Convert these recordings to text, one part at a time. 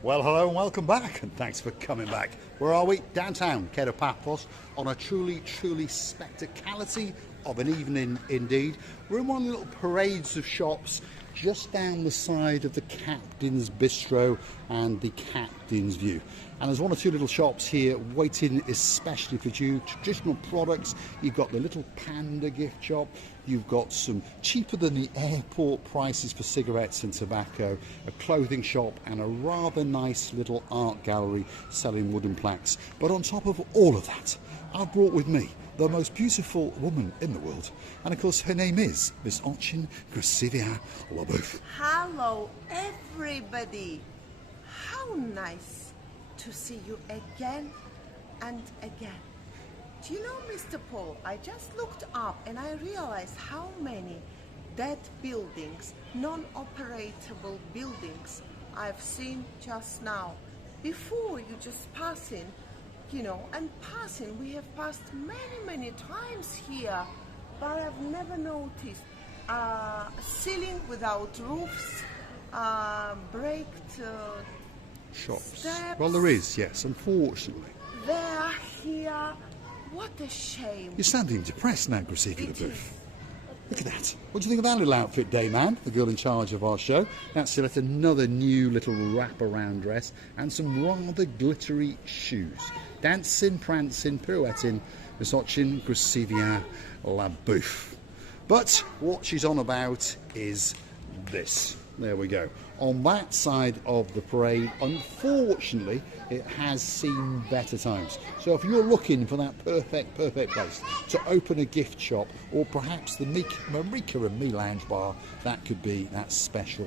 Well, hello and welcome back, and thanks for coming back. Where are we? Downtown Paphos, on a truly spectacality of an evening indeed. We're in one of the little parades of shops just down the side of the Captain's Bistro and the Captain's View. And there's one or two little shops here waiting especially for you. Traditional products. You've got the Little Panda gift shop. You've got some cheaper than the airport prices for cigarettes and tobacco, a clothing shop, and a rather nice little art gallery selling wooden plaques. But on top of all of that, I've brought with me the most beautiful woman in the world. And of course, her name is Miss Очень Красивая Любовь. Hello, everybody. How nice to see you again and again. Do you know, Mr. Paul, I just looked up and I realized how many dead buildings, non-operatable buildings I've seen just now. Before you just passing, you know, and passing, we have passed many times here, but I've never noticed ceiling without roofs, braked Shops. steps. Well, there is, yes, unfortunately. They are here. What a shame. You're sounding depressed now, Красивая It Любовь. is. Look at that. What do you think of that little outfit, Dayman, the girl in charge of our show? That's yet another new little wrap-around dress and some rather glittery shoes. Dancing, prancing, pirouetting, Miss Очень Красивая Любовь. But what she's on about is this. There we go. On that side of the parade, unfortunately, it has seen better times. So if you're looking for that perfect place to open a gift shop, or perhaps the Marika and Me Lounge Bar, that could be that special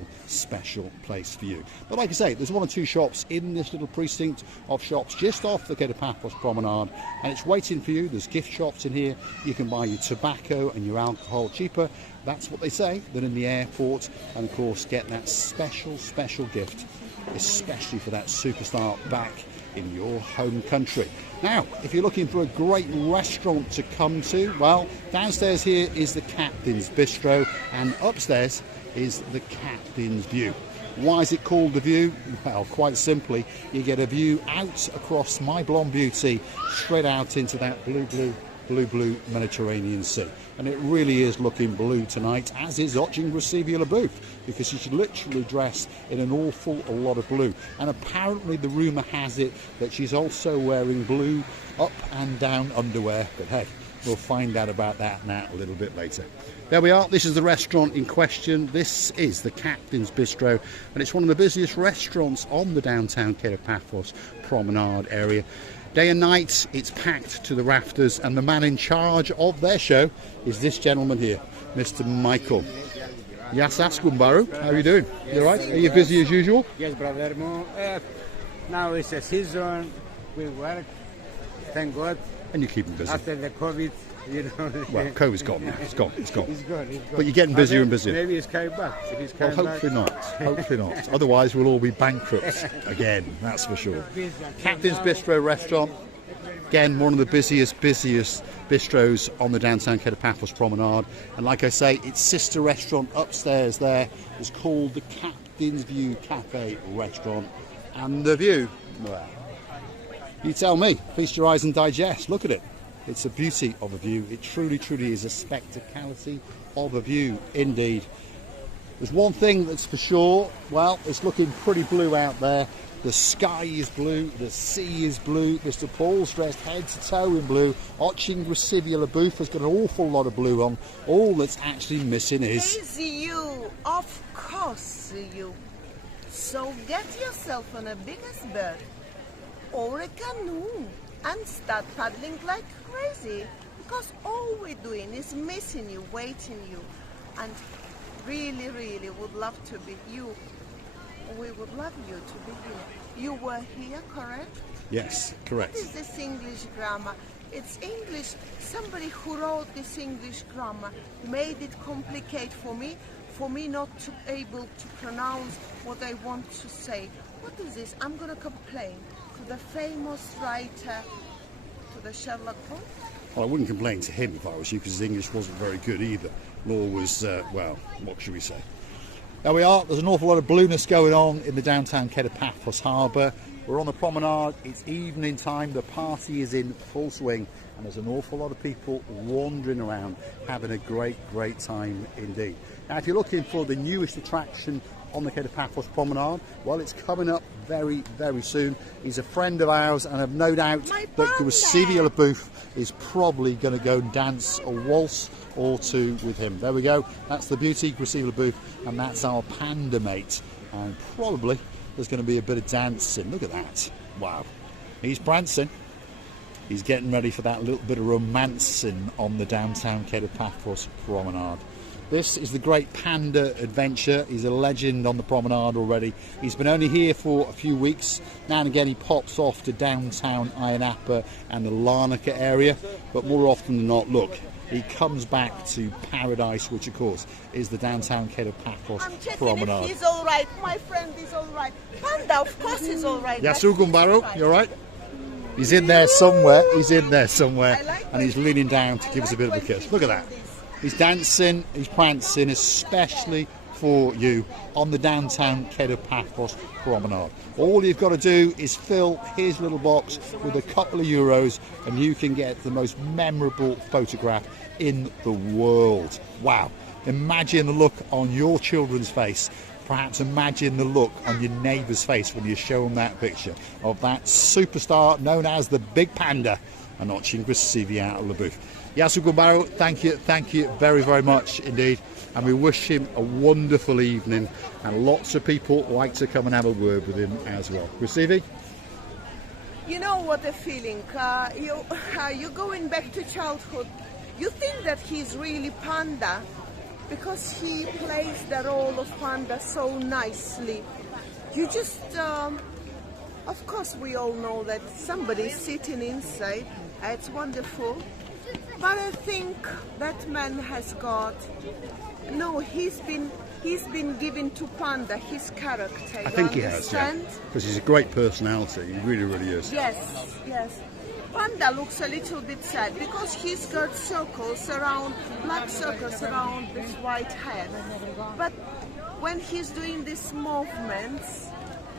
place for you. But like I say, there's one or two shops in this little precinct of shops just off the Paphos Promenade, and it's waiting for you. There's gift shops in here. You can buy your tobacco and your alcohol cheaper. That's what they say, than in the airport, and of course get that special gift, especially for that superstar back in your home country. Now, if you're looking for a great restaurant to come to, well, downstairs here is the Captain's Bistro, and upstairs is the Captain's View. Why is it called the View? Well, quite simply, you get a view out across my blonde beauty, straight out into that blue Mediterranean Sea. And it really is looking blue tonight, as is Очень Красивая Любовь, because she's literally dressed in an awful lot of blue. And apparently the rumour has it that she's also wearing blue up and down underwear. But hey, we'll find out about that now a little bit later. There we are. This is the restaurant in question. This is the Captain's Bistro, and it's one of the busiest restaurants on the downtown Paphos Promenade area. Day and night, it's packed to the rafters, and the man in charge of their show is this gentleman here, Mr. Michael. Yasas Gumbaru, how are you doing? You all right? Are you busy as usual? Yes, brother. Now it's a season. We work. Thank God. And you keep him busy. After the COVID, you know. Well, COVID's gone now. It's gone. It's gone. But you're getting busier and busier. Maybe it's coming back. Well, hopefully not. Hopefully not. Otherwise, we'll all be bankrupt again. That's for sure. Captain's Bistro restaurant. Again, one of the busiest bistros on the downtown Paphos Promenade. And like I say, its sister restaurant upstairs there is called the Captain's View Cafe Restaurant. And the view, well, you tell me. Feast your eyes and digest. Look at it. It's a beauty of a view. It truly is a spectacality of a view indeed. There's one thing that's for sure. Well, it's looking pretty blue out there. The sky is blue, the sea is blue, Mr. Paul's dressed head to toe in blue, Очень Красивая Любовь has got an awful lot of blue on. All that's actually missing is you, of course you. So get yourself on a biggest bird or a canoe and start paddling like crazy, because all we're doing is missing you, waiting you, and really would love to be you. We would love you to be here. You were here, correct? Yes, correct. What is this English grammar? It's English. Somebody who wrote this English grammar made it complicated for me not to be able to pronounce what I want to say. What is this? I'm going to complain to the famous writer, to the Sherlock Holmes. Well, I wouldn't complain to him if I was you, because his English wasn't very good either. Nor was, well, what should we say? There we are. There's an awful lot of blueness going on in the downtown Ked of Paphos Harbour. We're on the promenade. It's evening time. The party is in full swing, and there's an awful lot of people wandering around having a great time indeed. Now, if you're looking for the newest attraction on the Ked of Paphos Promenade, well, it's coming up very soon. He's a friend of ours, and I've no doubt that Grisivia LaBouffe is probably going to go and dance a waltz or two with him. There we go. That's the beauty, Grisivia LaBouffe, and that's our panda mate. And probably there's going to be a bit of dancing. Look at that. Wow. He's prancing. He's getting ready for that little bit of romancing on the downtown Ked of Paphos Promenade. This is the Great Panda adventure. He's a legend on the promenade already. He's been only here for a few weeks. Now and again he pops off to downtown Ayia Napa and the Larnaca area, but more often than not, look, he comes back to paradise, which of course is the downtown Ked of Paphos Promenade. He's all right. My friend is all right. Panda, of course, is all right. Yasu Gumbaro, you all right? He's in there somewhere. He's in there somewhere, and he's leaning down to give us a bit of a kiss. Look at that. He's dancing, he's prancing, especially for you on the downtown Ked of Paphos Promenade. All you've got to do is fill his little box with a couple of euros, and you can get the most memorable photograph in the world. Wow. Imagine the look on your children's face. Perhaps imagine the look on your neighbour's face when you show them that picture of that superstar known as the Big Panda, Anochin Grisivia LaBouffe. Yasu Gumbaro, thank you very much indeed, and we wish him a wonderful evening, and lots of people like to come and have a word with him as well. Grisivi? You know what a feeling, you're going back to childhood. You think that he's really Panda because he plays the role of Panda so nicely. You just, of course we all know that somebody's sitting inside. It's wonderful. But I think that man has got, no, he's been given to Panda his character. I think he has, yeah, because he's a great personality. He really is. Yes. Panda looks a little bit sad because he's got circles around, black circles around this white head. But when he's doing these movements,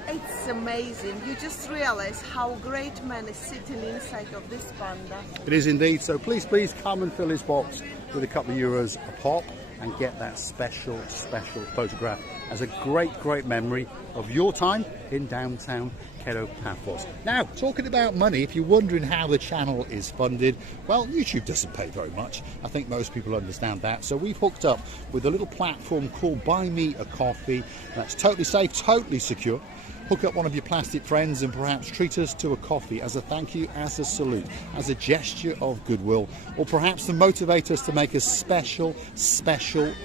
it's amazing. You just realize how great man is sitting inside of this panda. It is indeed. So please come and fill his box with a couple of euros a pop and get that special photograph as a great memory of your time in downtown Ked of Paphos. Now, talking about money, if you're wondering how the channel is funded, well, YouTube doesn't pay very much. I think most people understand that. So we've hooked up with a little platform called Buy Me a Coffee. That's totally safe, totally secure. Hook up one of your plastic friends and perhaps treat us to a coffee as a thank you, as a salute, as a gesture of goodwill, or perhaps to motivate us to make a special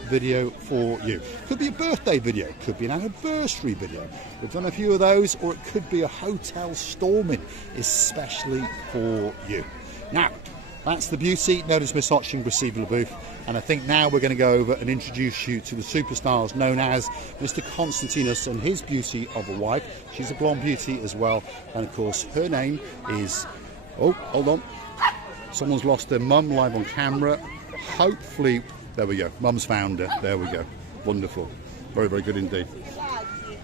video for you. Could be a birthday video, could be an anniversary video. We've done a few of those, or it could be a hotel storming, especially for you. Now, that's the beauty known as Miss Anochin Grisivia LaBouffe, and I think now we're going to go over and introduce you to the superstars known as Mr. Konstantinos and his beauty of a wife. She's a blonde beauty as well, and of course her name is, oh, hold on, someone's lost their mum live on camera. Hopefully, there we go, mum's found her, there we go, wonderful, very good indeed.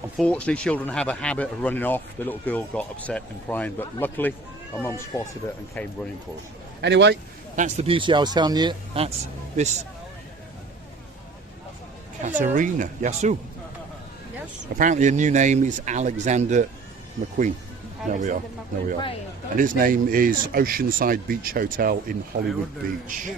Unfortunately, children have a habit of running off. The little girl got upset and crying, but luckily her mum spotted her and came running for us. Anyway, that's the beauty I was telling you. That's this Katerina Yasu. Yes. Apparently, a new name is Alexander McQueen. There we are. And his name is Oceanside Beach Hotel in Hollywood Beach.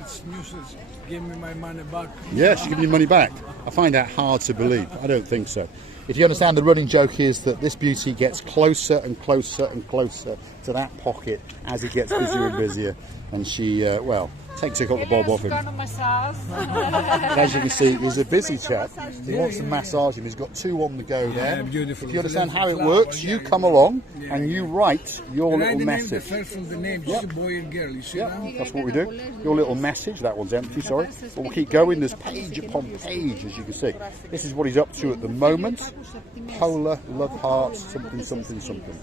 Give me my money back. Yes, you're giving your money back. I find that hard to believe. I don't think so. If you understand, the running joke is that this beauty gets closer and closer to that pocket as it gets busier and busier, and she, well, takes a couple bob off him. As you can see, he's a busy chap. He wants to massage him. He's got two on the go there. If you understand how it works, you come along and you write your little message. Yep. Boy and girl, you see now? That's what we do. Your little message. That one's empty, sorry. But we'll keep going. There's page upon page, as you can see. This is what he's up to at the moment. Polar, love hearts, something.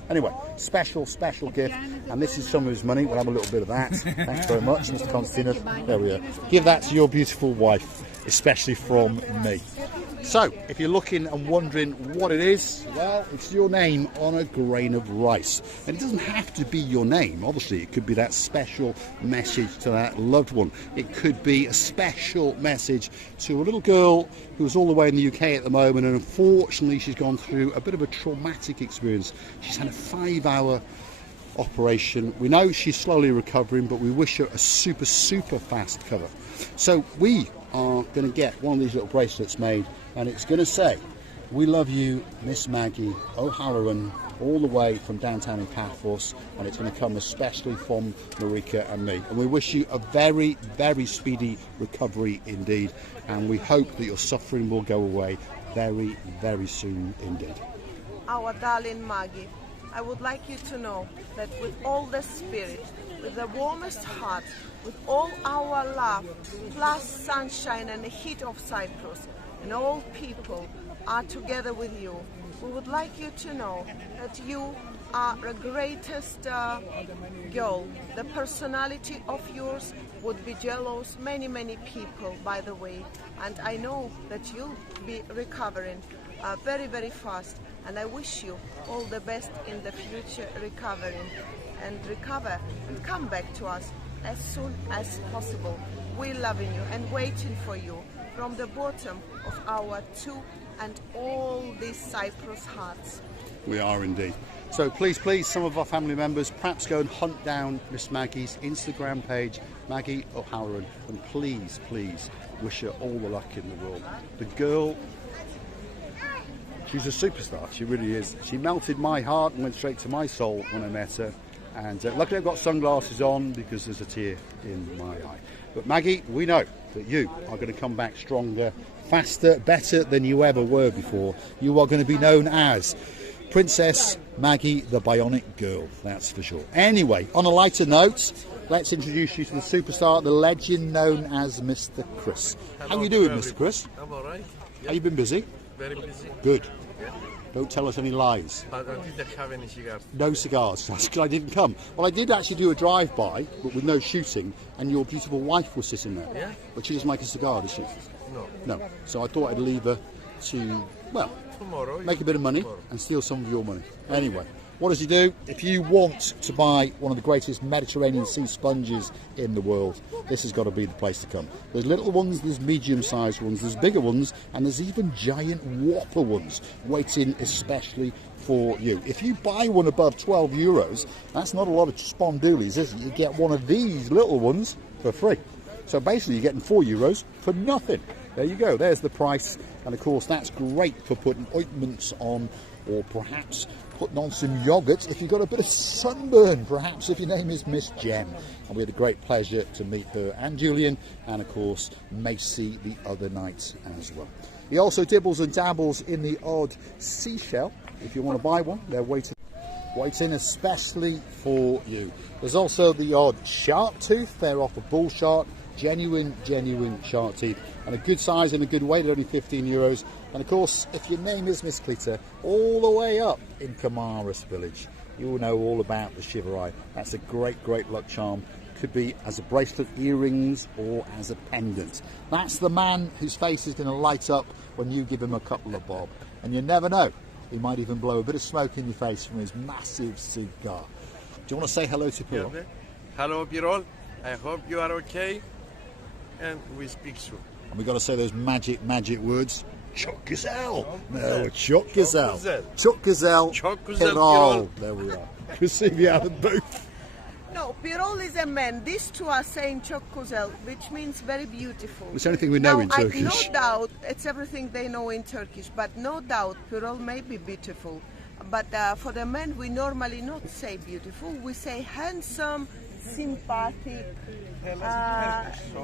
Anyway, special gift. And this is some of his money. We'll have a little bit of that. Thanks very much, Mr. Constantine. There we are. Give that to your beautiful wife, especially from me. So, if you're looking and wondering what it is, well, it's your name on a grain of rice. And it doesn't have to be your name, obviously. It could be that special message to that loved one. It could be a special message to a little girl who's all the way in the UK at the moment, and unfortunately she's gone through a bit of a traumatic experience. She's had a 5-hour operation. We know she's slowly recovering, but we wish her a super fast cover. So we are going to get one of these little bracelets made, and it's going to say, "We love you, Miss Maggie OHara," all the way from downtown in Paphos, and it's going to come especially from Marika and me. And we wish you a very speedy recovery indeed, and we hope that your suffering will go away very soon indeed. Our darling Maggie, I would like you to know that with all the spirit, with the warmest heart, with all our love, plus sunshine and the heat of Cyprus, and all people are together with you, we would like you to know that you are the greatest girl. The personality of yours would be jealous many people, by the way, and I know that you'll be recovering very fast, and I wish you all the best in the future recovering, and recover and come back to us as soon as possible. We're loving you and waiting for you from the bottom of our 2 and all these Cyprus hearts. We are indeed. So please, some of our family members, perhaps go and hunt down Miss Maggie's Instagram page, Maggie OHara, and please wish her all the luck in the world. The girl, she's a superstar, she really is. She melted my heart and went straight to my soul when I met her. And luckily I've got sunglasses on because there's a tear in my eye. But Maggie, we know that you are going to come back stronger, faster, better than you ever were before. You are going to be known as Princess Maggie the Bionic Girl, that's for sure. Anyway, on a lighter note, let's introduce you to the superstar, the legend known as Mr. Chris. How you doing, Mr. Chris? I'm all right. Yeah. Have you been busy? Very busy. Good. Yeah. Don't tell us any lies. But I didn't have any cigars. No cigars. That's because I didn't come. Well, I did actually do a drive-by, but with no shooting, and your beautiful wife was sitting there. Yeah? But she doesn't like a cigar, does she? No. No. So I thought I'd leave her to, well, Tomorrow. make a bit of money Tomorrow. and steal some of your money. Anyway, what does he do? If you want to buy one of the greatest Mediterranean sea sponges in the world, this has got to be the place to come. There's little ones, there's medium-sized ones, there's bigger ones, and there's even giant whopper ones waiting especially for you. If you buy one above €12, that's not a lot of spondoolies, is it? You get one of these little ones for free. So basically you're getting €4 for nothing. There you go, there's the price. And of course that's great for putting ointments on, or perhaps putting on some yogurt if you've got a bit of sunburn, perhaps if your name is Miss Jem. And we had a great pleasure to meet her and Julian, and of course Macy the other night as well. He also dibbles and dabbles in the odd seashell. If you want to buy one, they're waiting especially for you. There's also the odd shark tooth. They're off a bull shark, genuine shark teeth, and a good size and a good weight at only €15. And of course, if your name is Miss Clita, all the way up in Kamaris village, you will know all about the Shiver Eye. That's a great luck charm. Could be as a bracelet, earrings, or as a pendant. That's the man whose face is going to light up when you give him a couple of bob. And you never know, he might even blow a bit of smoke in your face from his massive cigar. Do you want to say hello to Pirol? Yeah. Hello, Pirol. I hope you are okay, and we speak soon. And we've got to say those magic words. Choc Gazelle. No, Choc Gazelle. Choc Gazelle. Choc Gazelle. Pirol. There we are. Good seeing you out of the booth. No, Pirol is a man. These two are saying Çokuzel, which means very beautiful. It's anything we know in Turkish. No doubt, it's everything they know in Turkish, but no doubt Pirol may be beautiful. But for the men, we normally not say beautiful. We say handsome, sympathetic.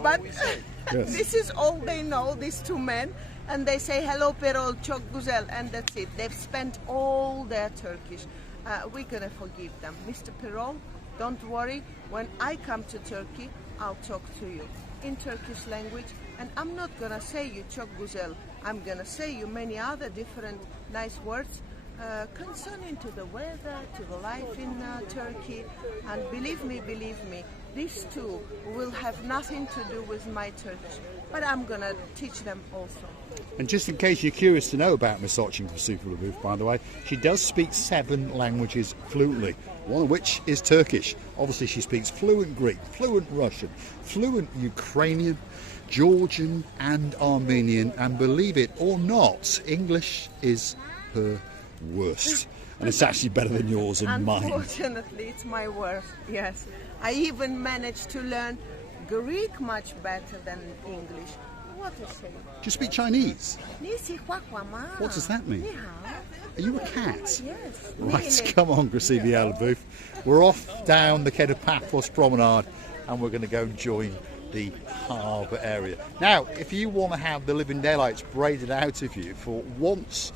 But Yes. This is all they know, these two men. And they say, hello Pirol, çok güzel, and that's it. They've spent all their Turkish. We're going to forgive them. Mr. Pirol, don't worry. When I come to Turkey, I'll talk to you in Turkish language. And I'm not going to say you çok güzel. I'm going to say you many other different nice words. concerning to the weather, to the life in Turkey, and believe me, these two will have nothing to do with my Turkish, but I'm gonna teach them also. And just in case you're curious to know about Miss Oching from Super Laboof, by the way, she does speak 7 languages fluently, one of which is Turkish. Obviously she speaks fluent Greek, fluent Russian, fluent Ukrainian, Georgian and Armenian, and believe it or not, English is her worst. And it's actually better than yours and mine. Unfortunately, it's my worst, yes. I even managed to learn Greek much better than English. What a shame. Do you speak Chinese? What does that mean? Are you a cat? Yes. Right, come on, Great Panda. We're off down the Great Paphos Promenade and we're going to go and join the harbour area. Now, if you want to have the living daylights braided out of you for once,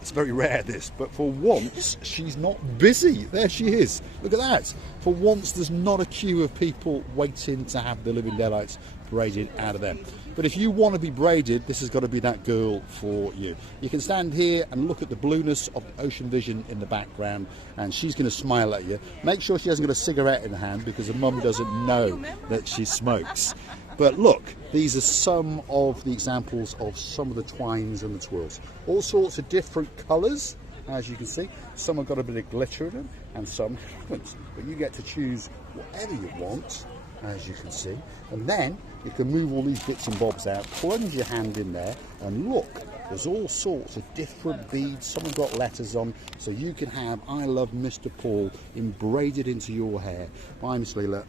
it's very rare this, but for once she's not busy. There she is. Look at that. For once there's not a queue of people waiting to have the living daylights braided out of them. But if you want to be braided, this has got to be that girl for you. You can stand here and look at the blueness of the ocean vision in the background, and she's going to smile at you. Make sure she hasn't got a cigarette in her hand because her mum doesn't know that she smokes. But look, these are some of the examples of some of the twines and the twirls. All sorts of different colours, as you can see. Some have got a bit of glitter in them and some haven't. But you get to choose whatever you want, as you can see. And then you can move all these bits and bobs out, plunge your hand in there, and look, there's all sorts of different beads. Some have got letters on, so you can have I love Mr. Paul embroidered into your hair by Miss Leela,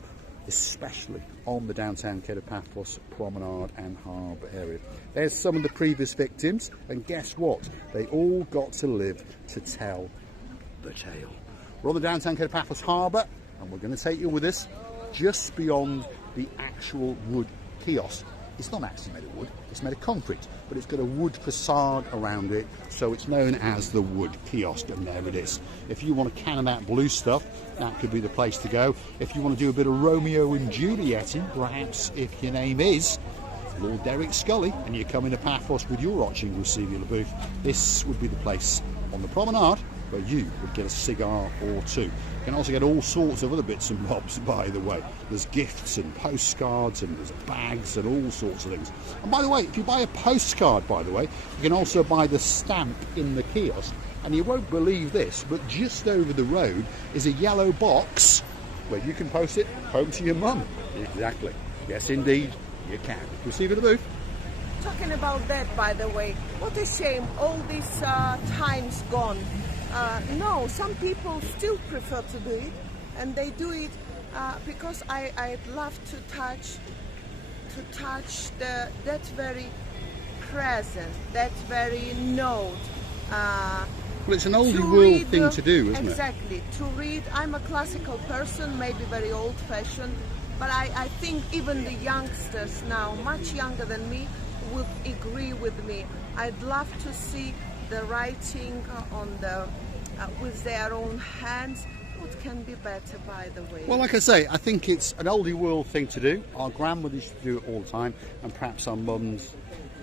especially on the downtown Great Paphos Promenade and Harbour area. There's some of the previous victims, and guess what? They all got to live to tell the tale. We're on the downtown Great Paphos Harbour, and we're going to take you with us just beyond the actual Wood Kiosk. It's not actually made of wood, it's made of concrete, but it's got a wood facade around it, so it's known as the Wood Kiosk, and there it is. If you want to can of that blue stuff, that could be the place to go. If you want to do a bit of Romeo and Julieting, perhaps if your name is Lord Derek Scully and you're coming to Paphos with your watching with Celia LaBeouf, this would be the place on the promenade where you would get a cigar or two. You can also get all sorts of other bits and bobs, by the way. There's gifts and postcards and there's bags and all sorts of things. And by the way, if you buy a postcard, by the way, you can also buy the stamp in the kiosk. And you won't believe this, but just over the road is a yellow box where you can post it home to your mum. Exactly. Yes, indeed, you can. We'll see you at the booth. Talking about that, by the way, what a shame, all these times gone. No, some people still prefer to do it, and they do it because I'd love to touch that very present, that very note. Well, it's an oldie world thing to do, isn't it? Exactly. To read, I'm a classical person, maybe very old-fashioned, but I think even the youngsters now, much younger than me, would agree with me. I'd love to see the writing on the with their own hands. What can be better, by the way? Well, like I say, I think it's an oldie world thing to do. Our grandmothers used to do it all the time, and perhaps our mums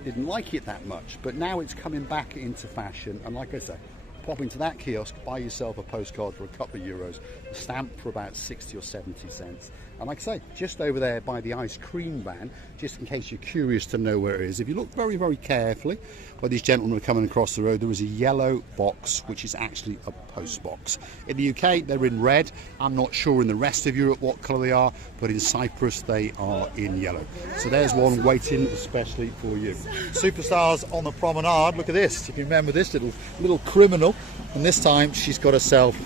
didn't like it that much. But now it's coming back into fashion, and like I say, pop into that kiosk, buy yourself a postcard for a couple of euros, a stamp for about 60 or 70 cents. And like I say, just over there by the ice cream van, just in case you're curious to know where it is, if you look very, very carefully, while these gentlemen are coming across the road, there is a yellow box, which is actually a post box. In the UK, they're in red. I'm not sure in the rest of Europe what colour they are, but in Cyprus, they are in yellow. So there's one waiting especially for you. Superstars on the promenade. Look at this. If you remember this little criminal, and this time she's got herself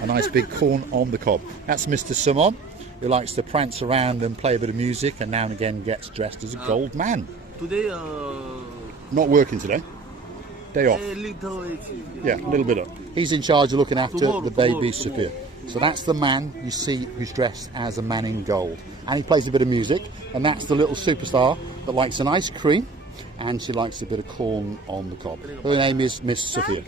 a nice big corn on the cob. That's Mr. Simon, who likes to prance around and play a bit of music and now and again gets dressed as a gold man. Today, not working today. Day off. a little Yeah, a little bit up. He's in charge of looking after the baby Sophia. So that's the man you see who's dressed as a man in gold. And he plays a bit of music. And that's the little superstar that likes an ice cream and she likes a bit of corn on the cob. Her name is Miss Sophia.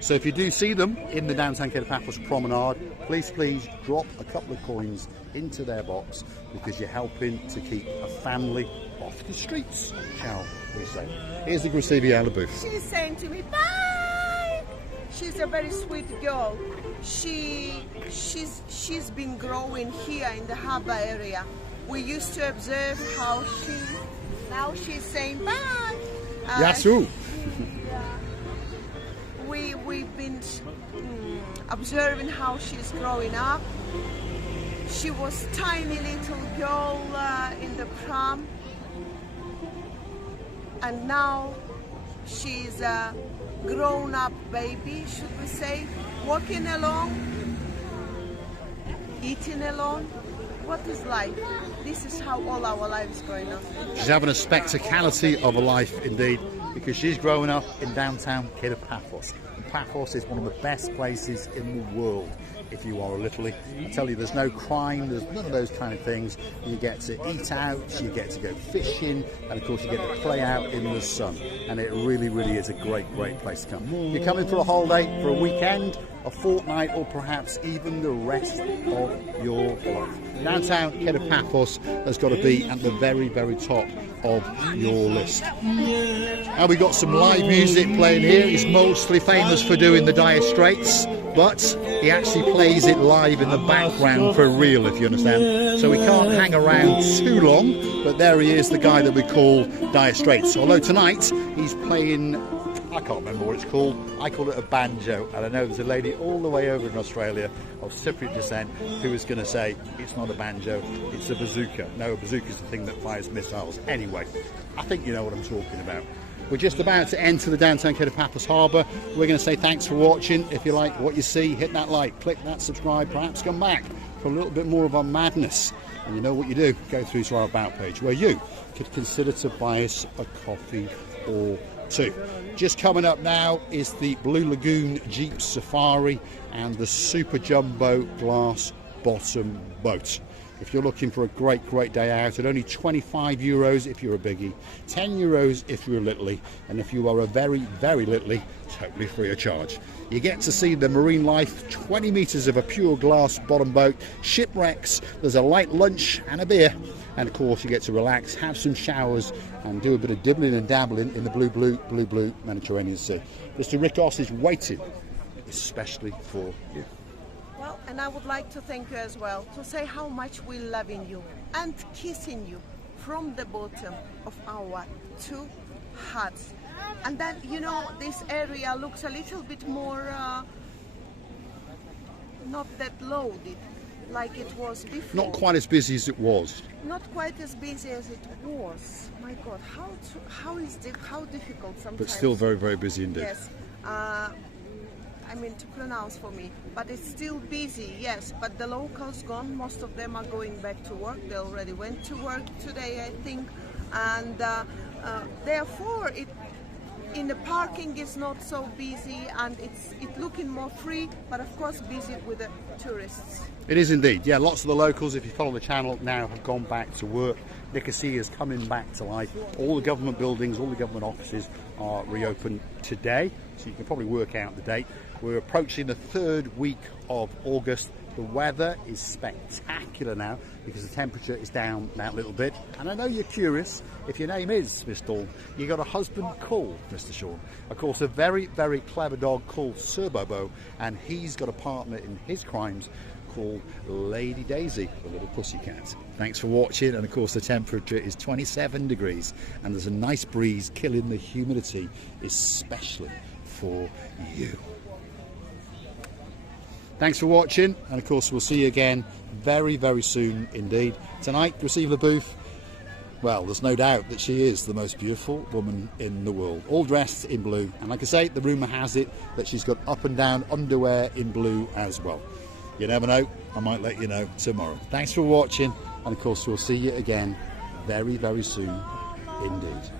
So if you do see them in the downtown Great Paphos Promenade, please drop a couple of coins into their box because you're helping to keep a family off the streets, shall we say. Here's the Great Panda booth. She's saying to me, bye! she's a very sweet girl. She's been growing here in the harbour area. We used to observe how now she's saying bye. Yasu. We've been observing how she's growing up. She was tiny little girl in the pram, and now she's a grown-up baby, should we say, walking along, eating alone. What is life? This is how all our life is going on. She's having a spectacality of a life indeed, because she's growing up in downtown Paphos. And Paphos is one of the best places in the world if you are a littlie. I tell you, there's no crime, there's none of those kind of things. You get to eat out, you get to go fishing, and of course you get to play out in the sun. And it really, really is a great, great place to come. You're coming for a holiday, for a weekend, a fortnight, or perhaps even the rest of your life. Downtown Paphos has got to be at the very, very top of your list. And we got some live music playing here. He's mostly famous for doing the Dire Straits, but he actually plays it live in the background for real, if you understand. So we can't hang around too long, but there he is, the guy that we call Dire Straits. Although tonight he's playing, I can't remember what it's called. I call it a banjo, and I know there's a lady all the way over in Australia of Cypriot descent who is going to say it's not a banjo, it's a bazooka. No, a bazooka is the thing that fires missiles. Anyway, I think you know what I'm talking about. We're just about to enter the downtown Paphos Harbour. We're going to say thanks for watching. If you like what you see, hit that like, click that subscribe, perhaps come back for a little bit more of our madness. And you know what you do, go through to our About page where you could consider to buy us a coffee or two. Just coming up now is the Blue Lagoon Jeep Safari and the Super Jumbo Glass Bottom Boat. If you're looking for a great, great day out, at only €25 if you're a biggie, €10 if you're a littlie, and if you are a very, very littlie, totally free of charge. You get to see the marine life, 20 metres of a pure glass bottom boat, shipwrecks, there's a light lunch and a beer, and of course you get to relax, have some showers, and do a bit of dibbling and dabbling in the blue Mediterranean Sea. Mr. Rikos is waiting, especially for you. Well, and I would like to thank you as well, to say how much we love in you and kissing you from the bottom of our two hearts. And then, you know, this area looks a little bit more, not that loaded like it was before. Not quite as busy as it was. Not quite as busy as it was. My God, how difficult sometimes. But still very, very busy indeed. Yes. I mean to pronounce for me, but it's still busy, yes, but the locals gone, most of them are going back to work. They already went to work today, I think, and therefore in the parking is not so busy, and it's looking more free, but of course busy with the tourists. It is indeed, yeah. Lots of the locals, if you follow the channel now, have gone back to work. Nicosia is coming back to life. All the government buildings, all the government offices are reopened today, so you can probably work out the date. We're approaching the third week of August. The weather is spectacular now because the temperature is down that little bit. And I know you're curious, if your name is Miss Dawn, you got a husband called Mr. Sean. Of course, a very, very clever dog called Sir Bobo, and he's got a partner in his crimes called Lady Daisy, the little pussycat. Thanks for watching, and of course the temperature is 27 degrees and there's a nice breeze killing the humidity, especially for you. Thanks for watching, and of course we'll see you again very, very soon indeed. Tonight, receive the booth. Well, there's no doubt that she is the most beautiful woman in the world, all dressed in blue. And like I say, the rumour has it that she's got up and down underwear in blue as well. You never know, I might let you know tomorrow. Thanks for watching, and of course we'll see you again very, very soon indeed.